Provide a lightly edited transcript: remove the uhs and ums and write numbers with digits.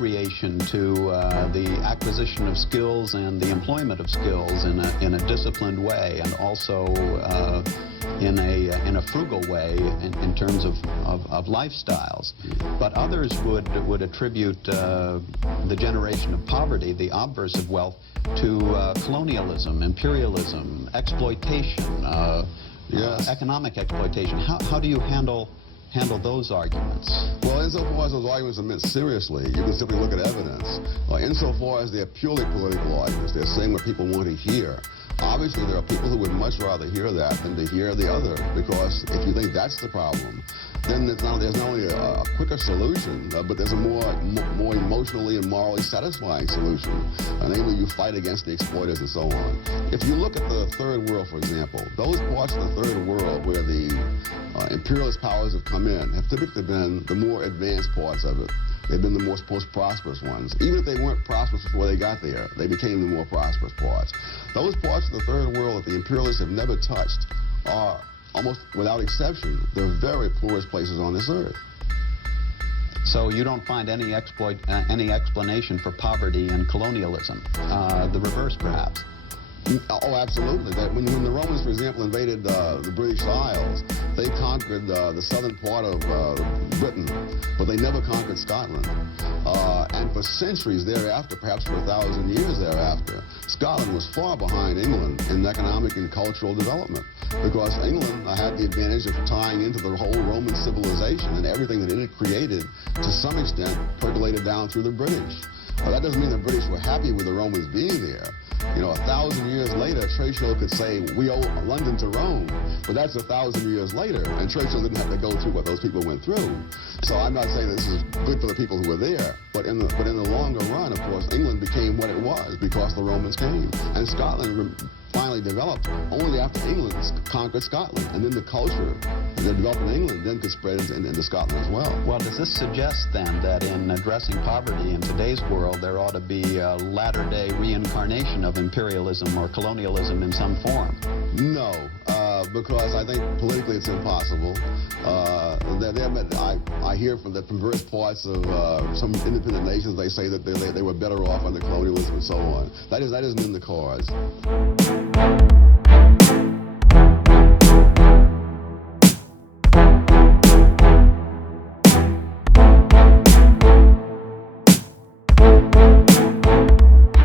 appropriation to the acquisition of skills and the employment of skills in a disciplined way, and also in a frugal way in terms of lifestyles. But others would attribute the generation of poverty, the obverse of wealth, to colonialism, imperialism, exploitation, economic exploitation. How do you handle those arguments? Well, insofar as those arguments are meant seriously, you can simply look at evidence. Insofar as they're purely political arguments, they're saying what people want to hear. Obviously, there are people who would much rather hear that than to hear the other, because if you think that's the problem, then there's not only a quicker solution, but there's a more emotionally and morally satisfying solution. Namely, you fight against the exploiters and so on. If you look at the third world, for example, those parts of the third world where the imperialist powers have come in have typically been the more advanced parts of it. They've been the most prosperous ones. Even if they weren't prosperous before they got there, they became the more prosperous parts. Those parts of the third world that the imperialists have never touched are, almost without exception, the very poorest places on this earth. So you don't find any explanation for poverty and colonialism? The reverse, perhaps? Oh, absolutely. When the Romans, for example, invaded the British Isles, they conquered the southern part of Britain, but they never conquered Scotland. And for centuries thereafter, perhaps for 1,000 years thereafter, Scotland was far behind England in economic and cultural development, because England had the advantage of tying into the whole Roman civilization, and everything that it had created, to some extent, percolated down through the British. That doesn't mean the British were happy with the Romans being there. 1,000 years later, Churchill could say, we owe London to Rome, but that's 1,000 years later, and Churchill didn't have to go through what those people went through. So I'm not saying this is good for the people who were there, but in the longer run, of course, England became what it was because the Romans came, and Scotland finally developed only after England conquered Scotland, and then the culture that developed in England then could spread into Scotland as well. Well, does this suggest then that in addressing poverty in today's world there ought to be a latter-day reincarnation of imperialism or colonialism in some form? No, because I think politically it's impossible. I hear from various parts of some independent nations, they say that they were better off under colonialism and so on. That isn't in the cards.